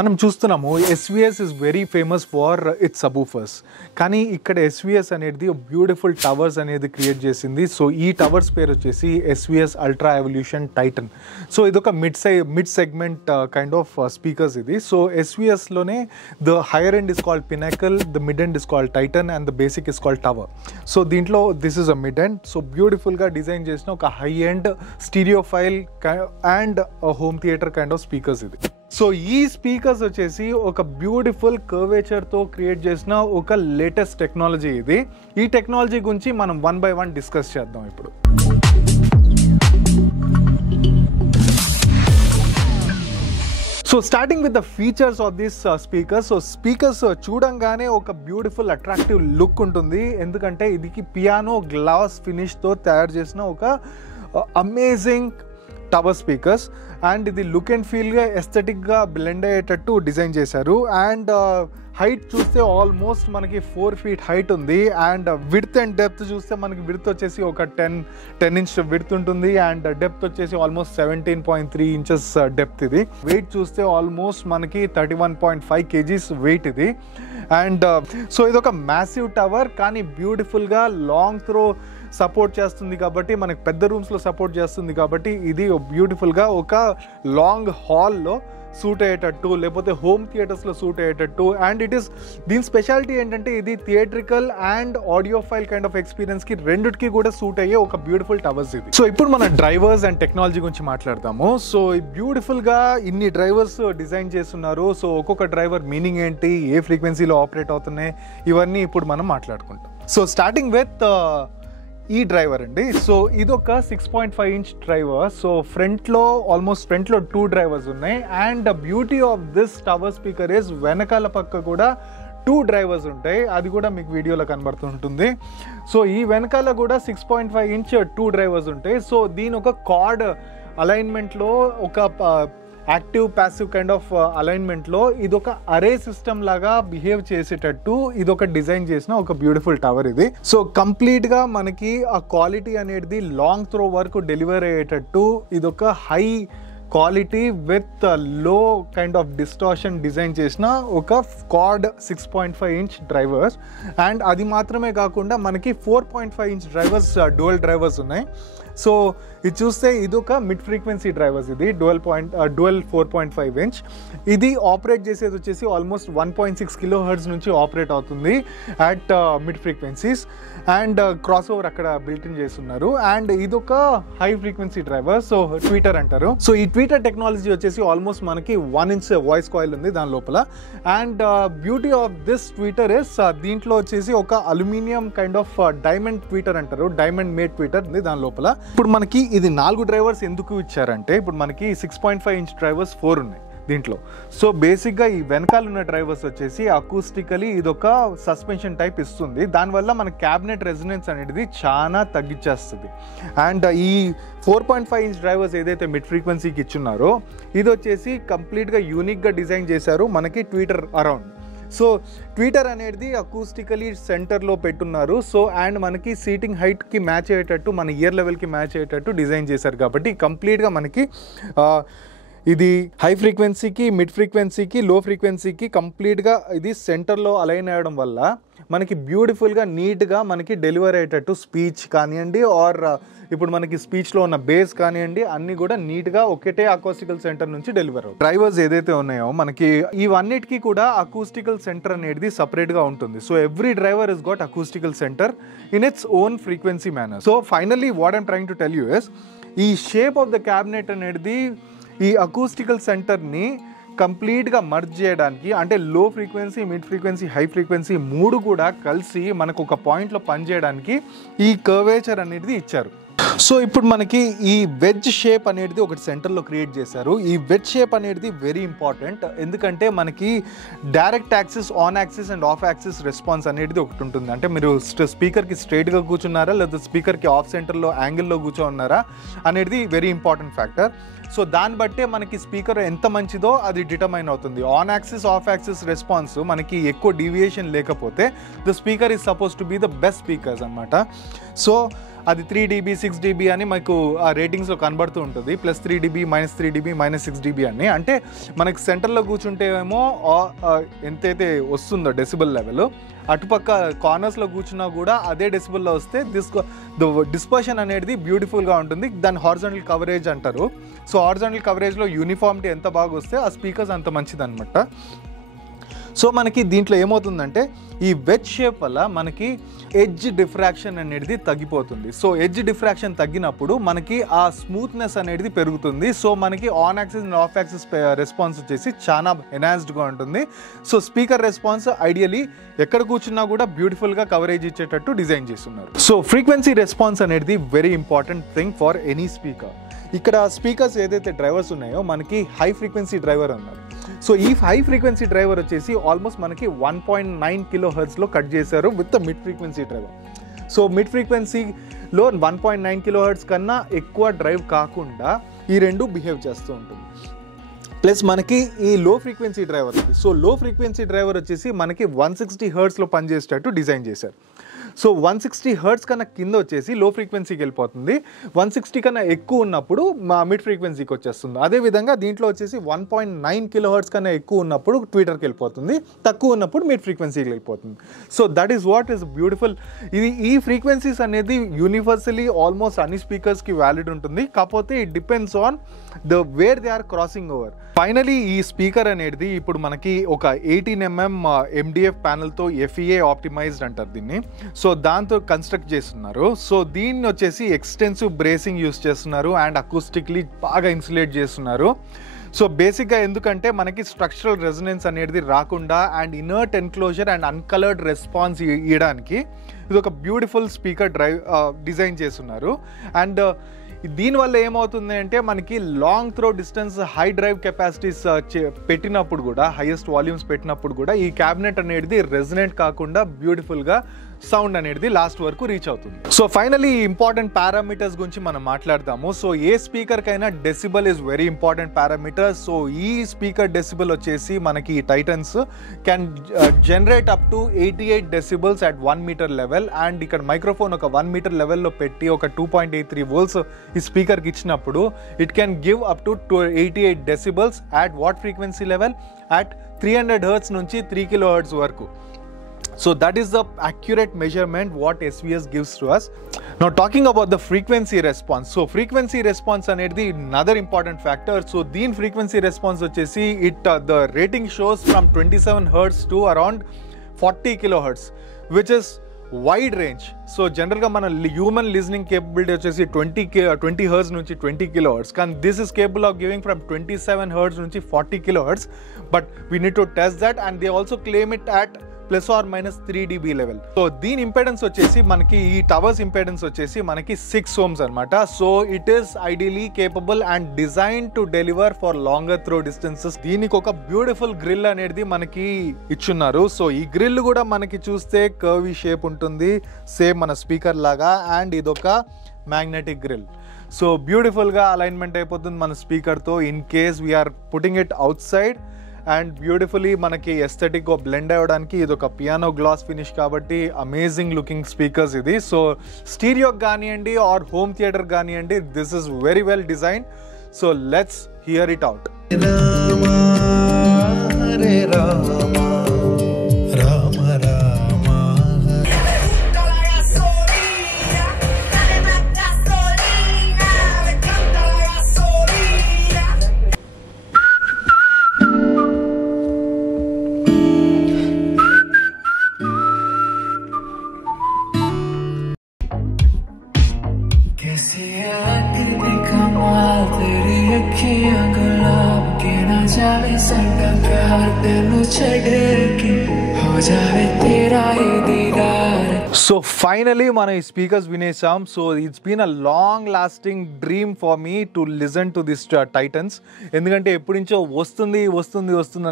మనం చూస్తున్నాము SVS is very famous for its subwoofers. కానీ ఇక్కడ SVS అనేది బ్యూటిఫుల్ టవర్స్ అనేది క్రియేట్ చేసింది. సో ఈ టవర్స్ పేరు వచ్చేసి SVS ultra evolution Titan. So ఇదొక mid segment kind of speakers ఇది. సో SVS లోనే the higher end is called Pinnacle, the mid end is called Titan and the basic is called tower. So దీంట్లో this is a mid end. So బ్యూటిఫుల్గా design చేసిన ఒక high end stereophile and home theatre kind of speakers ఇది. So ఈ speakers వచ్చేసి ఒక beautiful కర్వేచర్తో create చేసిన ఒక లేటెస్ట్ టెక్నాలజీ ఇది. ఈ టెక్నాలజీ గురించి మనం వన్ బై వన్ డిస్కస్ చేద్దాం ఇప్పుడు. So starting with the features of this speakers. So speakers చూడంగానే ఒక బ్యూటిఫుల్ అట్రాక్టివ్ లుక్ ఉంటుంది, ఎందుకంటే ఇది పియానో గ్లాస్ ఫినిష్తో తయారు చేసిన ఒక అమేజింగ్ టవర్ స్పీకర్స్. అండ్ ఇది లుక్ అండ్ ఫీల్గా ఎస్థెటిక్గా బ్లెండ్ అయ్యేటట్టు డిజైన్ చేశారు. అండ్ హైట్ చూస్తే ఆల్మోస్ట్ మనకి 4 feet హైట్ ఉంది. అండ్ విడ్త్ అండ్ డెప్త్ చూస్తే మనకి విడ్త్ వచ్చేసి ఒక 10 inch విడ్త్ ఉంటుంది. అండ్ డెప్త్ వచ్చేసి ఆల్మోస్ట్ 17.3 inches డెప్త్ ఇది. వెయిట్ చూస్తే ఆల్మోస్ట్ మనకి 31.5 kgs వెయిట్ ఇది. అండ్ సో ఇదొక మ్యాసివ్ టవర్, కానీ బ్యూటిఫుల్గా లాంగ్ త్రో సపోర్ట్ చేస్తుంది కాబట్టి, మనకి పెద్ద రూమ్స్లో సపోర్ట్ చేస్తుంది కాబట్టి ఇది బ్యూటిఫుల్గా ఒక లాంగ్ హాల్లో సూట్ అయ్యేటట్టు, లేకపోతే హోమ్ థియేటర్స్లో సూట్ అయ్యేటట్టు. అండ్ ఇట్ ఈస్ దీని స్పెషాలిటీ ఏంటంటే ఇది థియేట్రికల్ అండ్ ఆడియోఫైల్ కైండ్ ఆఫ్ ఎక్స్పీరియన్స్కి రెండిటికి కూడా సూట్ అయ్యే ఒక బ్యూటిఫుల్ టవర్స్ ఇది. సో ఇప్పుడు మన డ్రైవర్స్ అండ్ టెక్నాలజీ గురించి మాట్లాడతాము. సో బ్యూటిఫుల్గా ఇన్ని డ్రైవర్స్ డిజైన్ చేస్తున్నారు. సో ఒక్కొక్క డ్రైవర్ మీనింగ్ ఏంటి, ఏ ఫ్రీక్వెన్సీలో ఆపరేట్ అవుతున్నాయి, ఇవన్నీ ఇప్పుడు మనం మాట్లాడుకుంటాం. సో స్టార్టింగ్ విత్ ఈ డ్రైవర్ అండి. సో ఇదొక 6.5 inch డ్రైవర్. సో ఫ్రంట్లో 2 డ్రైవర్స్ ఉన్నాయి. And beauty of this tower speaker is వెనకాల పక్క కూడా 2 డ్రైవర్స్ ఉంటాయి, అది కూడా మీకు వీడియోలో కనబడుతుంటుంది. సో ఈ వెనకాల కూడా 6.5 inch 2 డ్రైవర్స్ ఉంటాయి. సో దీని ఒక కార్డ్ అలైన్మెంట్లో, ఒక యాక్టివ్ ప్యాసివ్ కైండ్ ఆఫ్ అలైన్మెంట్లో ఇదొక అరే సిస్టమ్ లాగా బిహేవ్ చేసేటట్టు ఇదొక డిజైన్ చేసిన ఒక బ్యూటిఫుల్ టవర్ ఇది. సో కంప్లీట్గా మనకి ఆ క్వాలిటీ అనేది లాంగ్ త్రో వరకు డెలివర్ అయ్యేటట్టు ఇదొక హై క్వాలిటీ విత్ లో కైండ్ ఆఫ్ డిస్టార్షన్ డిజైన్ చేసిన ఒక కార్డ్ 6.5 inch డ్రైవర్స్. అండ్ అది మాత్రమే కాకుండా మనకి 4.5 inch డ్రైవర్స్, డ్యువల్ డ్రైవర్స్ ఉన్నాయి. సో ఇది చూస్తే ఇదొక మిడ్ ఫ్రీక్వెన్సీ డ్రైవర్స్ ఇది, డ్యువల్ 4.5 inch. ఇది ఆపరేట్ చేసేది వచ్చేసి ఆల్మోస్ట్ 1.6 kHz నుంచి ఆపరేట్ అవుతుంది at mid frequencies. And cross over అక్కడ బిల్ట్ ఇన్ చేస్తున్నారు. అండ్ ఇదొక high frequency driver, so Twitter అంటారు. సో ఈ ట్వీటర్ టెక్నాలజీ వచ్చేసి ఆల్మోస్ట్ మనకి 1 inch వాయిస్ కాయిల్ ఉంది దాని లోపల. And beauty of this Twitter is దీంట్లో వచ్చేసి ఒక aluminium kind of diamond Twitter అంటారు, డైమండ్ మేడ్ ట్వీటర్ ఉంది దాని లోపల. ఇప్పుడు మనకి ఇది 4 డ్రైవర్స్ ఎందుకు ఇచ్చారంటే, ఇప్పుడు మనకి 6.5 inch డ్రైవర్స్ 4 ఉన్నాయి దీంట్లో. సో బేసిక్గా ఈ వెనకాల ఉన్న డ్రైవర్స్ వచ్చేసి అకూస్టికలీ ఇదొక సస్పెన్షన్ టైప్ ఇస్తుంది, దానివల్ల మన క్యాబినెట్ రెజొనెన్స్ అనేది చాలా తగ్గించేస్తుంది. అండ్ ఈ 4.5 inch డ్రైవర్స్ ఏదైతే మిడ్ ఫ్రీక్వెన్సీకి ఇచ్చున్నారో ఇది వచ్చేసి కంప్లీట్గా యూనిక్గా డిజైన్ చేశారు మనకి ట్వీటర్ అరౌండ్. సో ట్వీటర్ అనేది అకూస్టికలీ సెంటర్లో పెట్టున్నారు. సో అండ్ మనకి సీటింగ్ హైట్కి మ్యాచ్ అయ్యేటట్టు, మన ఇయర్ లెవెల్కి మ్యాచ్ అయ్యేటట్టు డిజైన్ చేశారు కాబట్టి కంప్లీట్గా మనకి ఇది హై ఫ్రీక్వెన్సీకి, మిడ్ ఫ్రీక్వెన్సీకి, లో ఫ్రీక్వెన్సీకి కంప్లీట్గా ఇది సెంటర్లో అలైన్ అయ్యడం వల్ల మనకి బ్యూటిఫుల్గా నీట్గా మనకి డెలివర్ అయ్యేటట్టు స్పీచ్ కానివ్వండి, ఆర్ ఇప్పుడు మనకి స్పీచ్లో ఉన్న బేస్ కానివ్వండి, అన్నీ కూడా నీట్గా ఒకటే అకూస్టికల్ సెంటర్ నుంచి డెలివర్ అవుతాయి. డ్రైవర్స్ ఏదైతే ఉన్నాయో మనకి ఇవన్నిటికీ కూడా అకూస్టికల్ సెంటర్ అనేది సపరేట్గా ఉంటుంది. So every driver is got acoustical centre in its own frequency manner. So finally what I'm trying to tell you is, ఈ షేప్ ఆఫ్ ద క్యాబినెట్ అనేది ఈ అకూస్టికల్ సెంటర్ని కంప్లీట్గా మర్జ్ చేయడానికి, అంటే low frequency, mid frequency, high frequency 3 కూడా కలిసి మనకు ఒక పాయింట్లో పనిచేయడానికి ఈ కర్వేచర్ అనేది ఇచ్చారు. సో ఇప్పుడు మనకి ఈ వెజ్ షేప్ అనేది ఒకటి సెంటర్లో క్రియేట్ చేశారు. ఈ వెజ్ షేప్ అనేది వెరీ ఇంపార్టెంట్, ఎందుకంటే మనకి direct axis, on axis and of axis response అనేది ఒకటి ఉంటుంది. అంటే మీరు స్పీకర్కి స్ట్రైట్గా కూర్చున్నారా, లేదా స్పీకర్కి ఆఫ్ సెంటర్లో యాంగిల్లో కూర్చోన్నారా అనేది వెరీ ఇంపార్టెంట్ ఫ్యాక్టర్. సో దాన్ని బట్టే మనకి స్పీకర్ ఎంత మంచిదో అది డిటర్మైన్ అవుతుంది. On axis, off axis response మనకి ఎక్కువ డీవియేషన్ లేకపోతే the speaker is suppose to be the best speakers అనమాట. సో అది 3 dB 6 dB అని మీకు ఆ రేటింగ్స్లో కనబడుతూ ఉంటుంది. +3 dB -3 dB -6 dB అని. అంటే మనకి సెంటర్లో కూర్చుంటే ఏమో ఎంతైతే వస్తుందో డెసిబల్ లెవెల్, అటుపక్క కార్నర్స్లో కూర్చున్నా కూడా అదే డెసిబల్లో వస్తే డిస్పర్షన్ అనేది బ్యూటిఫుల్గా ఉంటుంది. దాన్ని హారిజాంటల్ కవరేజ్ అంటారు. సో హారిజాంటల్ కవరేజ్లో యూనిఫామిటీ ఎంత బాగా వస్తే ఆ స్పీకర్స్ అంత మంచిదన్నమాట. సో మనకి దీంట్లో ఏమవుతుందంటే ఈ వెజ్ షేప్ వల్ల మనకి ఎడ్జ్ డిఫ్రాక్షన్ అనేది తగ్గిపోతుంది. సో ఎడ్జ్ డిఫ్రాక్షన్ తగ్గినప్పుడు మనకి ఆ స్మూత్నెస్ అనేది పెరుగుతుంది. సో మనకి on axis and of axis response వచ్చేసి చాలా ఎన్హాన్స్డ్గా ఉంటుంది. సో స్పీకర్ రెస్పాన్స్ ఐడియలీ ఎక్కడ కూర్చున్నా కూడా బ్యూటిఫుల్గా కవరేజ్ ఇచ్చేటట్టు డిజైన్ చేస్తున్నారు. సో ఫ్రీక్వెన్సీ రెస్పాన్స్ అనేది very important thing for any speaker. ఇక్కడ స్పీకర్స్ ఏదైతే డ్రైవర్స్ ఉన్నాయో మనకి హై ఫ్రీక్వెన్సీ డ్రైవర్ అన్నారు. సో ఈ హై ఫ్రీక్వెన్సీ డ్రైవర్ వచ్చేసి ఆల్మోస్ట్ మనకి 1.9 kHz కట్ చేశారు with mid frequency driver. So mid ఫ్రీక్వెన్సీలో 1.9 kHz కన్నా ఎక్కువ డ్రైవ్ కాకుండా ఈ రెండు బిహేవ్ చేస్తూ ఉంటుంది. ప్లస్ మనకి ఈ లో ఫ్రీక్వెన్సీ డ్రైవర్ ఉంది. సో లో ఫ్రీక్వెన్సీ డ్రైవర్ వచ్చేసి మనకి 160 Hz పనిచేసేటట్టు డిజైన్ చేశారు. సో 160 Hz కన్నా కింద వచ్చేసి లో ఫ్రీక్వెన్సీకి వెళ్ళిపోతుంది. 160 కన్నా ఎక్కువ ఉన్నప్పుడు మా మిడ్ ఫ్రీక్వెన్సీకి వచ్చేస్తుంది. అదేవిధంగా దీంట్లో వచ్చేసి 1.9 kHz కన్నా ఎక్కువ ఉన్నప్పుడు ట్విటర్కి వెళ్ళిపోతుంది, తక్కువ ఉన్నప్పుడు మిడ్ ఫ్రీక్వెన్సీకి వెళ్ళిపోతుంది. So that is what is beautiful. ఈ ఫ్రీక్వెన్సీస్ అనేది యూనివర్సలీ ఆల్మోస్ట్ అన్ని స్పీకర్స్కి వ్యాలిడ్ ఉంటుంది. కాకపోతే it depends on where they are crossing over. Finally ఈ స్పీకర్ అనేది ఇప్పుడు మనకి ఒక 18mm MDF ప్యానల్తో FEA ఆప్టిమైజ్డ్ అంటారు దీన్ని. సో దాంతో కన్స్ట్రక్ట్ చేస్తున్నారు. సో దీన్ని వచ్చేసి ఎక్స్టెన్సివ్ బ్రేసింగ్ యూస్ చేస్తున్నారు అండ్ అకూస్టిక్లీ బాగా ఇన్సులేట్ చేస్తున్నారు. సో బేసిక్గా ఎందుకంటే మనకి స్ట్రక్చరల్ రెజొనెన్స్ అనేది రాకుండా and inert enclosure and uncoloured response ఇవ్వడానికి ఇది ఒక బ్యూటిఫుల్ స్పీకర్ డిజైన్ చేస్తున్నారు. అండ్ దీనివల్ల ఏమవుతుంది అంటే మనకి long throw distance high drive capacities పెట్టినప్పుడు కూడా, హైయెస్ట్ వాల్యూమ్స్ పెట్టినప్పుడు కూడా ఈ క్యాబినెట్ అనేది రెజొనేట్ కాకుండా బ్యూటిఫుల్గా సౌండ్ అనేది లాస్ట్ వరకు రీచ్ అవుతుంది. సో ఫైనలీ ఇంపార్టెంట్ పారామీటర్స్ గురించి మనం మాట్లాడదాము. సో ఏ స్పీకర్కైనా decibel is very important parameter. So ఈ స్పీకర్ డెసిబల్ వచ్చేసి మనకి Titans can generate up to 88 decibels at 1 meter level. And ఇక్కడ మైక్రోఫోన్ ఒక 1 meter లెవెల్లో పెట్టి ఒక 2.83 volts ఈ స్పీకర్కి ఇచ్చినప్పుడు it can give up to 88 decibels at what frequency level at 300 Hz నుంచి 3 kHz వరకు. So that is the accurate measurement what SVS gives to us. Now talking about the frequency response. So frequency response అనేది another important factor. So దీని frequency response వచ్చేసి the rating shows from 27 Hz to around 40 kHz, which is wide range. So జనరల్గా మన human listening capability వచ్చేసి 20 Hz నుంచి 20 kHz, కానీ this is capable of giving from 27 Hz నుంచి 40 kHz. But we need to test that and they also claim it at +or-3 dB level. So దీని impedance వచ్చేసి మనకి ఈ టవర్స్ ఇంపెడెన్స్ వచ్చేసి మనకి 6 ohms అనమాట. So it is ideally capable and design to deliver for longer throw distances. దీనికి ఒక beautiful grill అనేది మనకి ఇచ్చున్నారు. సో ఈ గ్రిల్ కూడా మనకి చూస్తే కర్వీ షేప్ ఉంటుంది, సేమ్ మన స్పీకర్ లాగా. అండ్ ఇదొక మ్యాగ్నెటిక్ గ్రిల్. సో బ్యూటిఫుల్గా అలైన్మెంట్ అయిపోతుంది మన స్పీకర్తో in case we're putting it outside. And beautifully మనకి ఎస్థెటిక్గా బ్లెండ్ అవ్వడానికి ఇది ఒక పియానో గ్లాస్ ఫినిష్ కాబట్టి అమేజింగ్ లుకింగ్ స్పీకర్స్ ఇది. సో స్టీరియోకి కానివ్వండి ఆర్ హోమ్ థియేటర్ కానివ్వండి, this is very well design. So let's hear it out. So finally మనం ఈ స్పీకర్స్ వినేసాం. So it's been a long lasting dream for me to listen to this Titans. ఎందుకంటే ఎప్పటి నుంచో వస్తుంది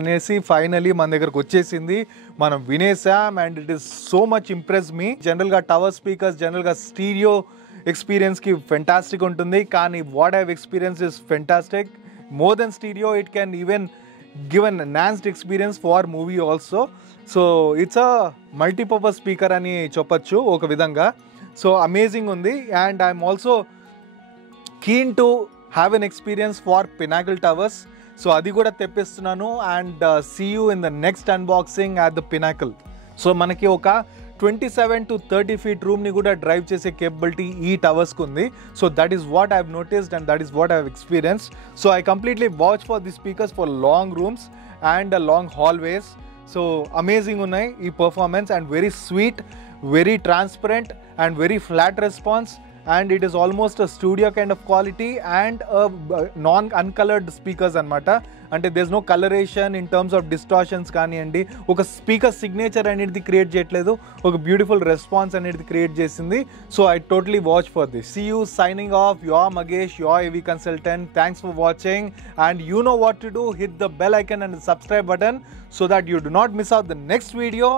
అనేసి ఫైనలీ మన దగ్గరకు వచ్చేసింది, మనం వినేసాం. And it is so much impress me. జనరల్గా టవర్ స్పీకర్స్ జనరల్గా స్టీరియో ఎక్స్పీరియన్స్కి ఫెంటాస్టిక్ ఉంటుంది, కానీ what I have experience is fantastic. More than stereo it can even give an enhanced experience for movie also. So it's a multi-purpose speaker అని చెప్పొచ్చు ఒక విధంగా. So amazing ఉంది. And I'm also keen to have an experience for Pinnacle Towers. So adi kuda తెప్పిస్తున్నాను and see you in the next unboxing at the Pinnacle. So మనకి ఒక 27 to 30 feet room ni kuda drive చేసే capability ఈ towers కు ఉంది. So that is what I have noticed and that is what I have experienced. So I completely vouch for the speakers for long rooms and long hallways. So amazing ఉన్నాయి ఈ performance and very sweet, very transparent and very flat response. And it is almost a studio kind of quality and a non-uncolored speakers anamata. అంటే there's no coloration in terms of distortions కానివ్వండి, ఒక speaker signature అనేది create చేయట్లేదు, ఒక beautiful response అనేది create చేసింది. So I totally watch for this. See you signing off. Your Magesh, your AV consultant. Thanks for watching and you know what to do. Hit the bell icon and the subscribe button so that you do not miss out the next video